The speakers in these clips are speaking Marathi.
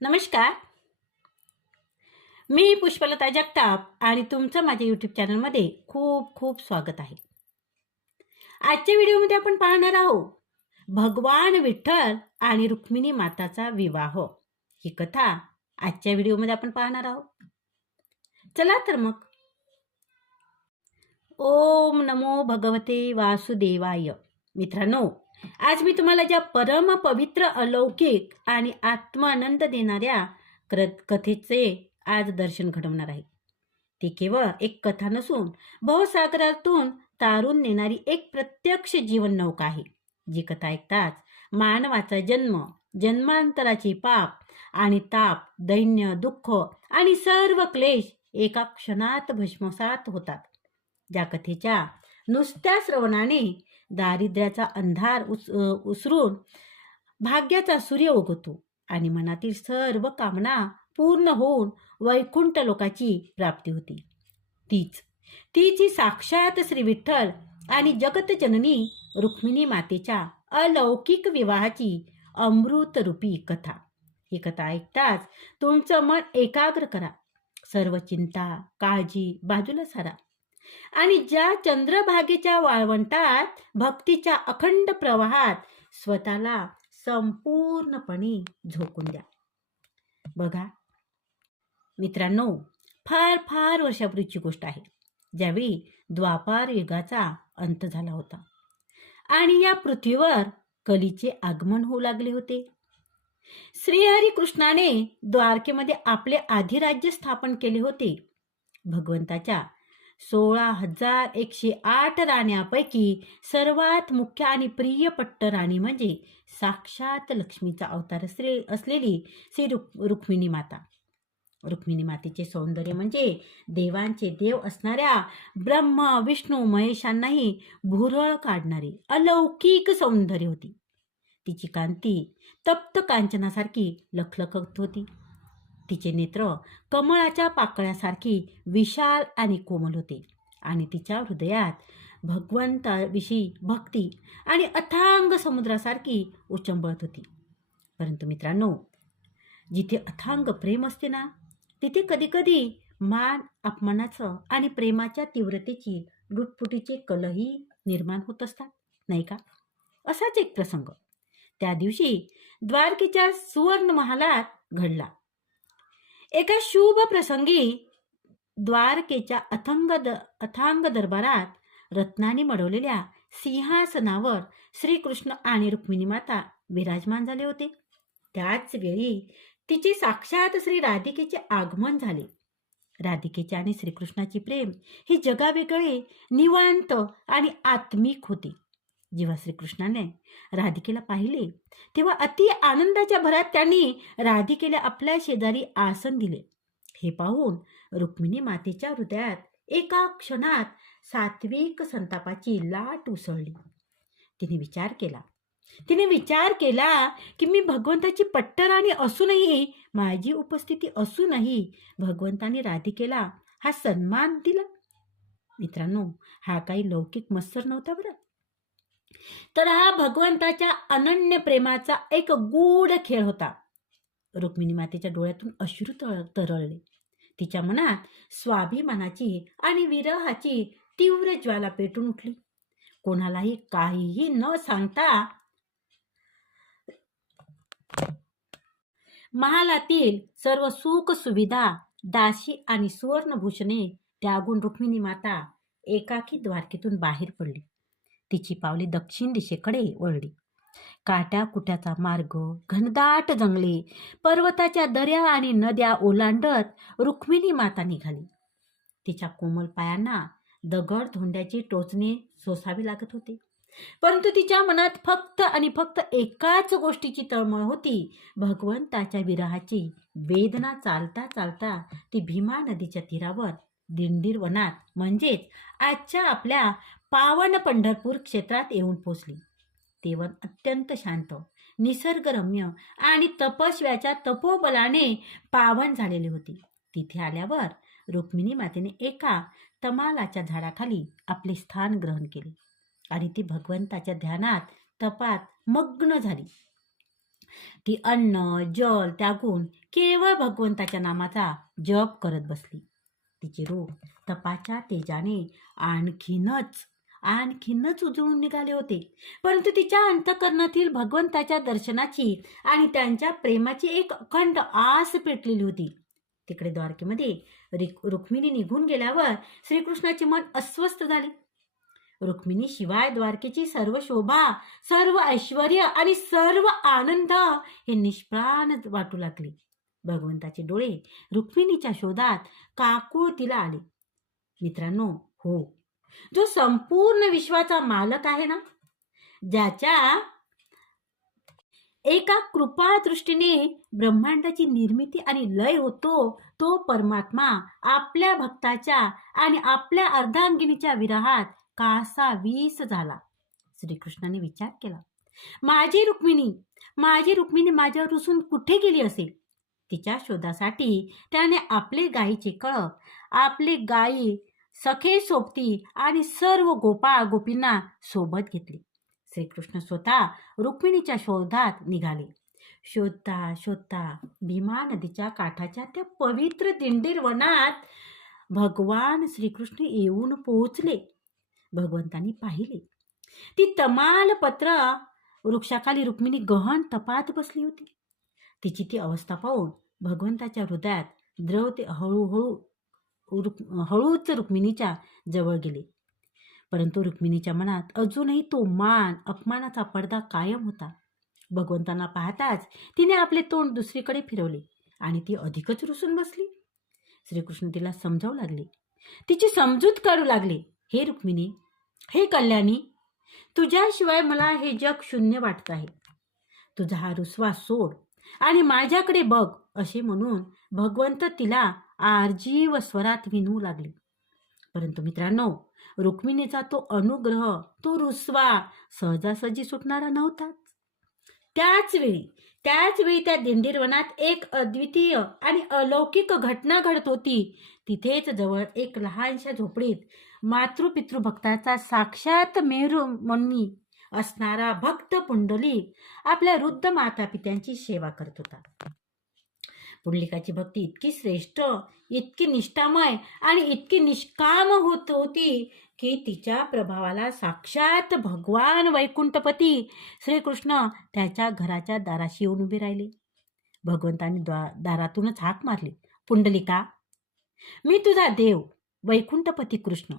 नमस्कार. मी पुष्पलता जगताप आणि तुमचं माझ्या यूट्यूब चॅनलमध्ये खूप खूप स्वागत आहे. आजच्या व्हिडिओमध्ये आपण पाहणार आहोत भगवान विठ्ठल आणि रुक्मिणी माताचा विवाह. ही कथा आजच्या व्हिडिओमध्ये आपण पाहणार आहोत. चला तर मग. ओम नमो भगवते वासुदेवाय. मित्रांनो, आज मी तुम्हाला ज्या परम पवित्र अलौकिक आणि आत्मानंद देणाऱ्या कथेचे आज दर्शन घडवणार आहे. ती केवळ एक कथा नसून भवसागरातून तारून नेणारी एक प्रत्यक्ष जीवन नौका आहे. जी कथा ऐकताच मानवाचा जन्म, जन्मांतराचे पाप आणि ताप, दैन्य, दुःख आणि सर्व क्लेश एका क्षणात भस्मसात होतात. ज्या कथेच्या नुसत्या श्रवणाने दारिद्र्याचा अंधार उसरून भाग्याचा सूर्य उगवतो आणि मनातील सर्व कामना पूर्ण होऊन वैकुंठ लोकाची प्राप्ती होती. तीची साक्षात श्री विठ्ठल आणि जगतजननी रुक्मिणी मातेच्या अलौकिक विवाहाची अमृतरूपी कथा. ही कथा ऐकताच तुमचं मन एकाग्र करा, सर्व चिंता काळजी बाजूला सारा आणि ज्या चंद्रभागेच्या वाळवंटात भक्तीच्या अखंड प्रवाहात स्वतःला संपूर्णपणे झोकून द्या. बघा मित्रांनो, फार फार वर्षापूर्वीची गोष्ट आहे, ज्यावेळी द्वापार युगाचा अंत झाला होता आणि या पृथ्वीवर कलीचे आगमन होऊ लागले होते. श्रीहरी कृष्णाने द्वारकेमध्ये आपले अधिराज्य स्थापन केले होते. भगवंताच्या 16,108 राण्यांपैकी सर्वात मुख्य आणि प्रियपट्ट राणी म्हणजे साक्षात लक्ष्मीचा अवतार असलेली श्री रुक्मिणी माता. रुक्मिणी मातेचे सौंदर्य म्हणजे देवांचे देव असणाऱ्या ब्रह्मा विष्णू महेशांनाही भुरळ काढणारी अलौकिक सौंदर्य होती. तिची कांती तप्त कांचनासारखी लखलखत होती. तिचे नेत्र कमळाच्या पाकळ्यासारखी विशाल आणि कोमल होते आणि तिच्या हृदयात भगवंताविषयी भक्ती आणि अथांग समुद्रासारखी उचंबळत होती. परंतु मित्रांनो, जिथे अथांग प्रेम असते ना, तिथे कधीकधी मान अपमानाचं आणि प्रेमाच्या तीव्रतेची लुटपुटीचे कलही निर्माण होत असतात, नाही का? असाच एक प्रसंग त्या दिवशी द्वारकेच्या सुवर्ण महालात घडला. एका शुभ प्रसंगी द्वारकेच्या अथांग दरबारात रत्नांनी मढवलेल्या सिंहासनावर श्रीकृष्ण आणि रुक्मिणी माता विराजमान झाले होते. त्याच वेळी तिचे साक्षात श्री राधिकेचे आगमन झाले. राधिकेचे आणि श्रीकृष्णाचे प्रेम हे जगावेगळे, निवांत आणि आत्मिक होते. जेव्हा श्रीकृष्णाने राधिकेला पाहिले तेव्हा अति आनंदाच्या भरात त्यांनी राधिकेला आपल्या शेजारी आसन दिले. हे पाहून रुक्मिणी मातेच्या हृदयात एका क्षणात सात्विक संतापाची लाट उसळली. तिने विचार केला की मी भगवंताची पट्टराणी असूनही, माझी उपस्थिती असूनही भगवंताने राधिकेला हा सन्मान दिला. मित्रांनो, हा काही लौकिक मत्सर नव्हता बरं, तर हा भगवंताच्या अनन्य प्रेमाचा एक गूढ खेळ होता. रुक्मिणी मातेच्या डोळ्यातून अश्रू तरळले. तिच्या मनात स्वाभिमानाची आणि विरहाची तीव्र ज्वाला पेटून उठली. कोणालाही काहीही न सांगता महालातील सर्व सुख सुविधा, दासी आणि सुवर्णभूषणे त्यागून रुक्मिणी माता एकाकी द्वारकेतून बाहेर पडली. तिची पावले दक्षिण दिशेकडे वळली. काट्याकुट्याचा मार्ग, घनदाट जंगले, पर्वताच्या दऱ्या आणि नद्या ओलांडत रुक्मिणी माता निघाली. तिच्या कोमल पायांना दगड धोंड्याची टोचणे सोसावी लागत होते, परंतु तिच्या मनात फक्त आणि फक्त एकाच गोष्टीची तळमळ होती, भगवंताच्या विरहाची वेदना. चालता चालता ती भीमा नदीच्या तीरावर दिंडीर वनात म्हणजेच आजच्या आपल्या पावन पंढरपूर क्षेत्रात येऊन पोचली. ते वन अत्यंत शांत, निसर्गरम्य आणि तपस्व्याच्या तपोबलाने पावन झालेले होते. तिथे आल्यावर रुक्मिणी मातेने एका तमालाच्या झाडाखाली आपले स्थान ग्रहण केले आणि ती भगवंताच्या ध्यानात तपात मग्न झाली. ती अन्न जल त्यागून केवळ भगवंताच्या नामाचा जप करत बसली. तिचे रूप तपाच्या तेजाने आणखीनच उजळून निघाले होते. परंतु तिच्या अंतःकरणातील भगवंताच्या दर्शनाची आणि त्यांच्या प्रेमाची एक अखंड आस पेटलेली होती. तिकडे द्वारकेमध्ये रुक्मिणी निघून गेल्यावर श्रीकृष्णाचे मन अस्वस्थ झाले. रुक्मिणी शिवाय द्वारकेची सर्व शोभा, सर्व ऐश्वर्य आणि सर्व आनंद हे निष्प्राण वाटू लागले. भगवंताचे डोळे रुक्मिणीच्या शोधात काकुळतीला आले. मित्रांनो, हो, जो संपूर्ण विश्वाचा मालक आहे ना, ज्याच्या एका कृपा दृष्टीने ब्रह्मांडाची निर्मिती आणि लय होतो, तो परमात्मा आपल्या भक्ताच्या आणि आपल्या अर्धांगिनीच्या विरहात कासा वीस झाला. श्रीकृष्णाने विचार केला, माझी रुक्मिणी माझ्यावर रुसून कुठे गेली असेल? तिच्या शोधासाठी त्याने आपले गायीचे कळप, आपले गायी सखे सोबती आणि सर्व गोपाळ गोपींना सोबत घेतले. श्रीकृष्ण स्वतः रुक्मिणीच्या शोधात निघाले. शोधता भीमा नदीच्या काठाच्या त्या पवित्र दिंडीर वनात भगवान श्रीकृष्ण येऊन पोहोचले. भगवंतांनी पाहिले, ती तमालपत्र वृक्षाखाली रुक्मिणी गहन तपात बसली होती. तिची ती अवस्था पाहून भगवंताच्या हृदयात द्रव ते हळूच रुक्मिणीच्या जवळ गेले. परंतु रुक्मिणीच्या मनात अजूनही तो अपमानाचा पडदा कायम होता. भगवंतांना पाहताच तिने आपले तोंड दुसरीकडे फिरवले आणि ती अधिकच रुसून बसली. श्रीकृष्ण तिला समजावू लागले, तिची समजूत काढू लागले. हे रुक्मिणी, हे कल्याणी, तुझ्याशिवाय मला हे जग शून्य वाटत आहे. तुझा हा रुसवा सोड आणि माझ्याकडे बघ, असे म्हणून भगवंत तिला आर्जीव स्वरात विनवू लागले. परंतु मित्रांनो, रुक्मिणीचा तो अनुग्रह, तो रुसवा सहजासहजी सुटणारा नव्हताच. त्याच वेळी त्या दिंडीरवनात एक अद्वितीय आणि अलौकिक घटना घडत होती. तिथेच जवळ एक लहानशा झोपडीत मातृपितृभक्ताचा साक्षात मेरू म्हणून असणारा भक्त पुंडलिक आपल्या वृद्ध मातापित्यांची सेवा करत होता. पुंडलिकाची भक्ती इतकी श्रेष्ठ, इतकी निष्ठामय आणि इतकी निष्काम होत होती की तिच्या प्रभावाला साक्षात भगवान वैकुंठपती श्रीकृष्ण त्याच्या घराच्या दाराशी येऊन उभे राहिले. भगवंतांनी दारातूनच हाक मारली, पुंडलिका, मी तुझा देव वैकुंठपती कृष्ण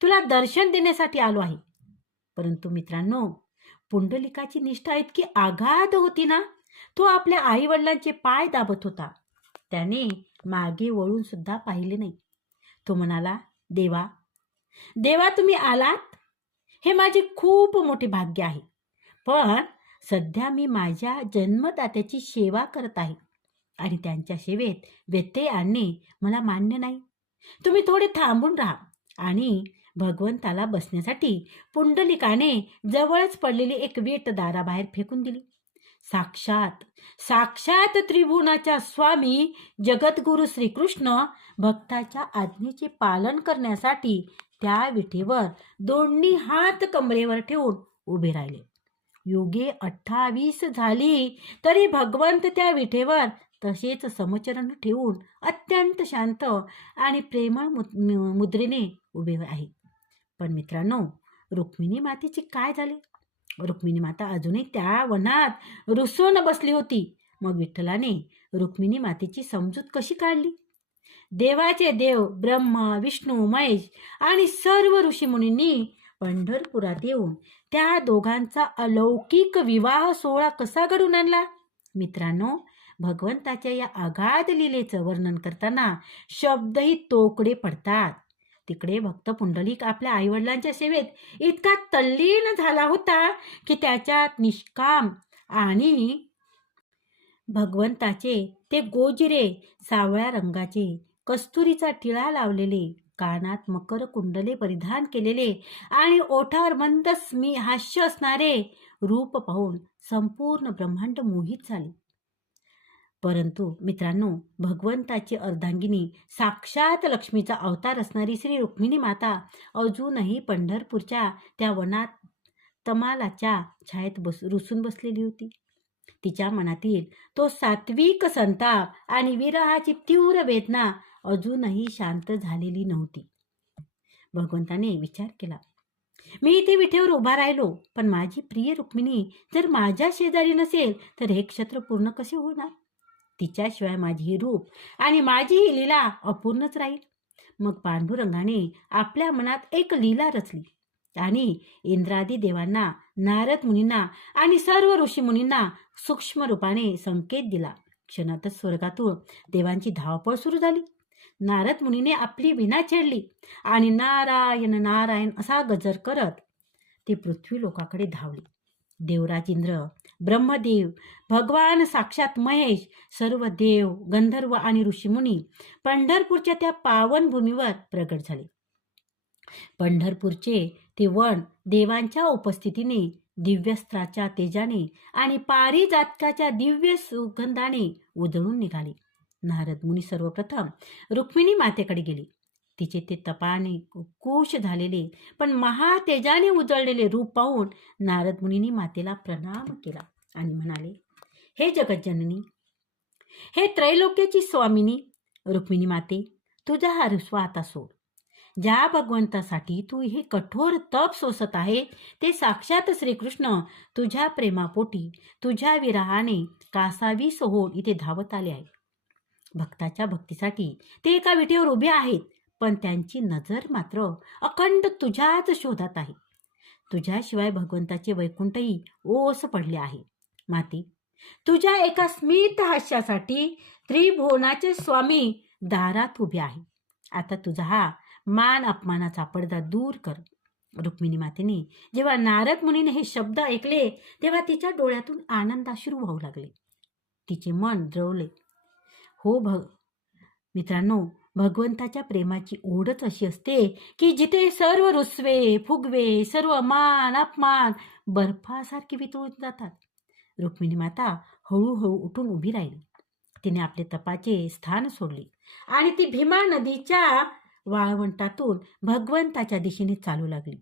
तुला दर्शन देण्यासाठी आलो आहे. परंतु मित्रांनो, पुंडलिकाची निष्ठा इतकी आगाध होती ना, तो आपल्या आई वडिलांचे पाय दाबत होता. त्याने मागे वळून सुद्धा पाहिले नाही. तो म्हणाला, देवा तुम्ही आलात, हे माझे खूप मोठे भाग्य आहे. पण सध्या मी माझ्या जन्मदात्याची सेवा करत आहे आणि त्यांच्या सेवेत व्यत्यय आणणे मला मान्य नाही. तुम्ही थोडे थांबून राहा. आणि भगवंताला बसण्यासाठी पुंडलिकाने जवळच पडलेली एक वीट दाराबाहेर फेकून दिली. साक्षात त्रिभुवनाच्या स्वामी जगद्गुरु श्रीकृष्ण भक्ताच्या आज्ञेचे पालन करण्यासाठी त्या विठेवर दोन्ही हात कमरेवर ठेवून उभे राहिले. योगे 28 झाली तरी भगवंत त्या विठेवर तसेच समचरण ठेवून अत्यंत शांत आणि प्रेमळ मुद्रेने उभे आहेत. पण मित्रांनो, रुक्मिणी मातेचे काय झाले? रुक्मिणी माता अजूनही त्या वनात रुसून बसली होती. मग विठ्ठलाने रुक्मिणी मातेची समजूत कशी काढली? देवाचे देव ब्रह्मा विष्णू महेश आणि सर्व ऋषीमुनींनी पंढरपुरात येऊन त्या दोघांचा अलौकिक विवाह सोहळा कसा घडून आणला? मित्रांनो, भगवंताच्या या अगाध लीलेचं वर्णन करताना शब्दही तोकडे पडतात. तिकडे भक्त पुंडलिक आपल्या आईवडिलांच्या सेवेत इतका तल्लीन झाला होता की त्याच्यात निष्काम आणि भगवंताचे ते गोजिरे सावळ्या रंगाचे, कस्तुरीचा टिळा लावलेले, कानात मकर कुंडले परिधान केलेले आणि ओठावर मंद हास्य असणारे रूप पाहून संपूर्ण ब्रह्मांड मोहित झाले. परंतु मित्रांनो, भगवंताची अर्धांगिनी साक्षात लक्ष्मीचा अवतार असणारी श्री रुक्मिणी माता अजूनही पंढरपूरच्या त्या वनात तमालाच्या छायेत रुसून बसलेली होती. तिच्या मनातील तो सात्विक संताप आणि विरहाची तीव्र वेदना अजूनही शांत झालेली नव्हती. भगवंताने विचार केला, मी इथे विठेवर उभा राहिलो, पण माझी प्रिय रुक्मिणी जर माझ्या शेजारी नसेल तर हे क्षत्र पूर्ण कसे होणार? तिच्याशिवाय माझी ही रूप आणि माझी ही लीला अपूर्णच राहील. मग पांडुरंगाने आपल्या मनात एक लीला रचली आणि इंद्रादी देवांना, नारद मुनींना आणि सर्व ऋषीमुनींना सूक्ष्म रूपाने संकेत दिला. क्षणातच स्वर्गातून देवांची धावपळ सुरू झाली. नारद मुनीने आपली विणा छेडली आणि नारायण नारायण असा गजर करत ते पृथ्वी लोकाकडे धावले. देवराज इंद्र, ब्रह्मदेव, भगवान साक्षात महेश, सर्व देव, गंधर्व आणि ऋषीमुनी पंढरपूरच्या त्या पावन भूमीवर प्रगट झाले. पंढरपूरचे ते वन देवांच्या उपस्थितीने, दिव्यस्त्राच्या तेजाने आणि पारिजातकाच्या दिव्य सुगंधाने उजळून निघाले. नारद मुनी सर्वप्रथम रुक्मिणी मातेकडे गेले. तिचे ते तपाने कुश झालेले पण महातेजाने उजळलेले रूप पाहून नारद मुनींनी मातेला प्रणाम केला आणि म्हणाले, हे जगज्जननी, हे त्रैलोक्याची स्वामिनी रुक्मिणी माते, तुझा हा रुसवा आता सोड. ज्या भगवंतासाठी तू हे कठोर तप सोसत आहे ते साक्षात श्रीकृष्ण तुझ्या प्रेमापोटी तुझ्या विरहाने कासावीस होऊन इथे धावत आले आहे. भक्ताच्या भक्तीसाठी ते एका विटेवर उभे आहेत, पण त्यांची नजर मात्र अखंड तुझ्याच शोधात आहे. तुझ्याशिवाय भगवंताचे वैकुंठही ओस पडले आहे. माते, तुझ्या एका स्मित हास्यासाठी त्रिभुवनाचे स्वामी दारात उभे आहे. आता तुझा हा मान अपमानाचा पडदा दूर कर. रुक्मिणी मातेने जेव्हा नारद मुनीने हे शब्द ऐकले तेव्हा तिच्या डोळ्यातून आनंदाश्रू वाहू लागले. तिचे मन द्रवले. हो मित्रांनो, भगवंताच्या प्रेमाची ओढच अशी असते की जिथे सर्व रुसवे फुगवे, सर्व मान अपमान बर्फासारखे वितळून जातात. रुक्मिणी माता हळूहळू उठून उभी राहिली. तिने आपले तपाचे स्थान सोडले आणि ती भीमा नदीच्या वाळवंटातून भगवंताच्या दिशेने चालू लागली.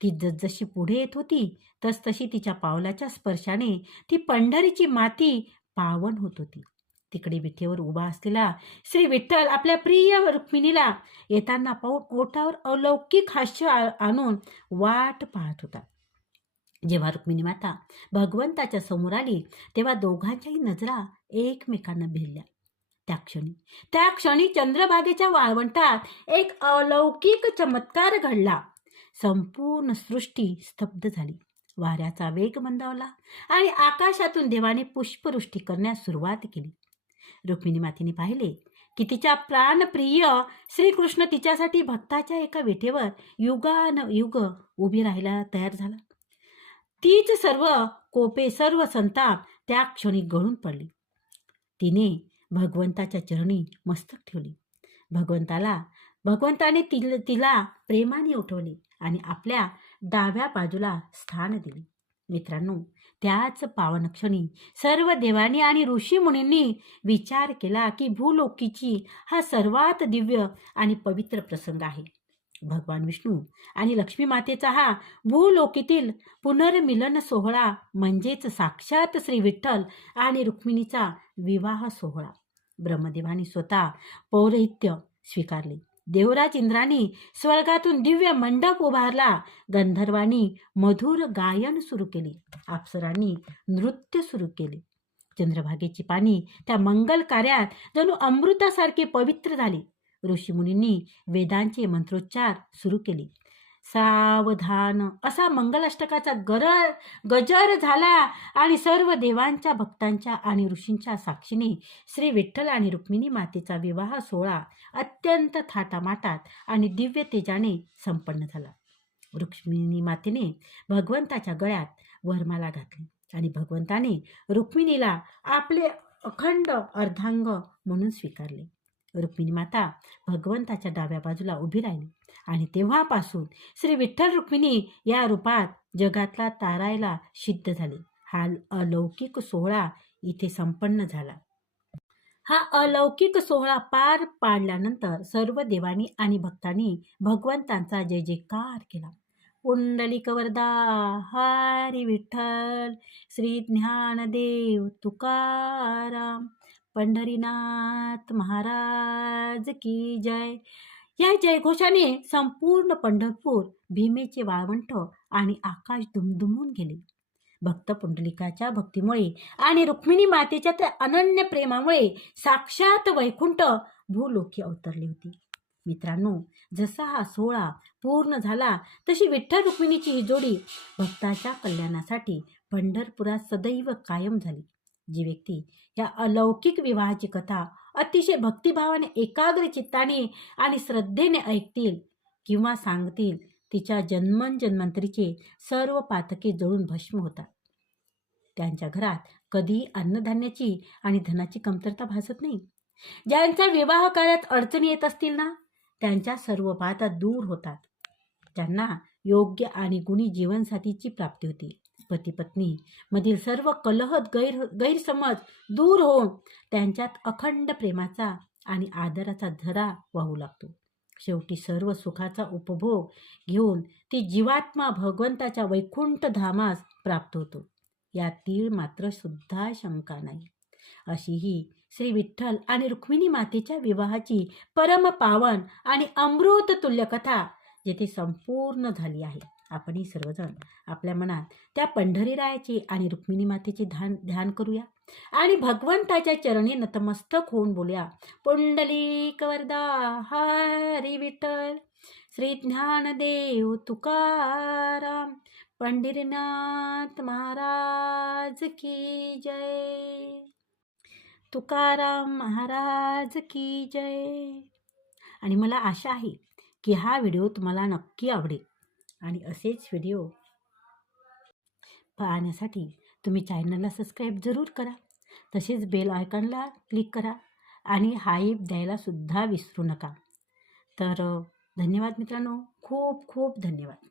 ती जसजशी पुढे येत होती तसतशी तिच्या पावलाच्या स्पर्शाने ती पंढरीची माती पावन होत होती. तिकडे विठेवर उभा असलेला श्री विठ्ठल आपल्या प्रिय रुक्मिणीला येताना पाहून ओठावर अलौकिक हास्य आणून वाट पाहत होता. जेव्हा रुक्मिणी माता भगवंताच्या समोर आली तेव्हा दोघांच्याही नजरा एकमेकांना भिडल्या. त्या क्षणी चंद्रभागेच्या वाळवंटात एक अलौकिक चमत्कार घडला. संपूर्ण सृष्टी स्तब्ध झाली. वाऱ्याचा वेग मंदावला आणि आकाशातून देवाने पुष्पवृष्टी करण्यास सुरुवात केली. रुक्मिणी मातेने पाहिले की तिच्या प्राणप्रिय श्रीकृष्ण तिच्यासाठी भक्ताच्या एका विटेवर युगानयुग उभी राहायला तयार झाला. तीच सर्व कोपे, सर्व संताप त्या क्षणी गळून पडली. तिने भगवंताच्या चरणी मस्तक ठेवले. भगवंताने तिला प्रेमाने उठवले आणि आपल्या डाव्या बाजूला स्थान दिले. मित्रांनो, त्याच पावन क्षणी सर्व देवांनी आणि ऋषी मुनींनी विचार केला की भूलोकीची हा सर्वात दिव्य आणि पवित्र प्रसंग आहे. भगवान विष्णू आणि लक्ष्मी मातेचा हा भूलोकीतील पुनर्मिलन सोहळा म्हणजेच साक्षात श्री विठ्ठल आणि रुक्मिणीचा विवाह सोहळा. ब्रह्मदेवाने स्वतः पौरोहित्य स्वीकारले. देवराज इंद्रानी स्वर्गातून दिव्य मंडप उभारला. गंधर्वांनी मधुर गायन सुरू केले. अप्सरांनी नृत्य सुरू केले. चंद्रभागेची पाणी त्या मंगल कार्यात जणू अमृतासारखे पवित्र झाले. ऋषीमुनींनी वेदांचे मंत्रोच्चार सुरू केले. सावधान असा मंगलाष्टकाचा गजर झाला आणि सर्व देवांच्या, भक्तांच्या आणि ऋषींच्या साक्षीने श्री विठ्ठल आणि रुक्मिणी मातेचा विवाह सोहळा अत्यंत थाटामाटात आणि दिव्य तेजाने संपन्न झाला. रुक्मिणी मातेने भगवंताच्या गळ्यात वरमाला घातली आणि भगवंताने रुक्मिणीला आपले अखंड अर्धांग म्हणून स्वीकारले. रुक्मिणी माता भगवंताच्या डाव्या बाजूला उभी राहिली आणि तेव्हापासून श्री विठ्ठल रुक्मिणी या रूपात जगातला तारायला सिद्ध झाले. हा अलौकिक सोहळा इथे संपन्न झाला. हा अलौकिक सोहळा पार पाडल्यानंतर सर्व देवांनी आणि भक्तांनी भगवंतांचा जय जयकार केला. पुंडलिक वरदा हरी विठ्ठल, श्री ज्ञानदेव तुकाराम, पंढरीनाथ महाराज की जय. या जयघोषाने संपूर्ण पंढरपूर भीमेचे वाळवंट आणि आकाश दुमदुमून गेले. भक्त पुंडलिकाच्या भक्तीमुळे आणि रुक्मिणी मातेच्या त्या अनन्य प्रेमामुळे साक्षात वैकुंठ भूलोकी अवतरले होते. मित्रांनो, जसा हा सोहळा पूर्ण झाला तशी विठ्ठल रुक्मिणीची ही जोडी भक्ताच्या कल्याणासाठी पंढरपुरात सदैव कायम झाली. जी व्यक्ती या अलौकिक विवाहाची कथा अतिशय भक्तिभावाने एकाग्र चित्ताने आणि श्रद्धेने ऐकतील किंवा सांगतील, तिच्या जन्मजन्मांतरीचे सर्व पातके जळून भस्म होतात. त्यांच्या घरात कधी अन्नधान्याची आणि धनाची कमतरता भासत नाही. ज्यांच्या विवाह काळात अडचणी येत असतील ना, त्यांच्या सर्व बाधा दूर होतात. त्यांना योग्य आणि गुणी जीवनसाथीची प्राप्ती होते. पती पत्नी मधील सर्व कलह गैरसमज दूर होऊन त्यांच्यात अखंड प्रेमाचा आणि आदराचा झरा वाहू लागतो. शेवटी सर्व सुखाचा उपभोग घेऊन ती जीवात्मा भगवंताच्या वैकुंठ धामास प्राप्त होतो. यात तीळ मात्र सुद्धा शंका नाही. अशी ही श्री विठ्ठल आणि रुक्मिणी मातेच्या विवाहाची परम पावन आणि अमृत तुल्य कथा जेथे संपूर्ण झाली आहे. आपणही सर्वजण आपल्या मनात त्या पंढरीरायाचे आणि रुक्मिणी मातेचे ध्यान करूया आणि भगवंताच्या चरणी नतमस्तक होऊन बोलूया, पुंडलिक वरदा हरी विठ्ठल, श्री ज्ञानदेव तुकाराम, पंढरीनाथ महाराज की जय. तुकाराम महाराज की जय. आणि मला आशा आहे की हा व्हिडिओ तुम्हाला नक्की आवडेल आणि असेच व्हिडिओ पाहण्यासाठी तुम्ही चॅनलला सबस्क्राईब जरूर करा. तसेच बेल आयकॉनला क्लिक करा आणि हाईप द्यायला सुद्धा विसरू नका. तर धन्यवाद मित्रांनो, खूप खूप धन्यवाद.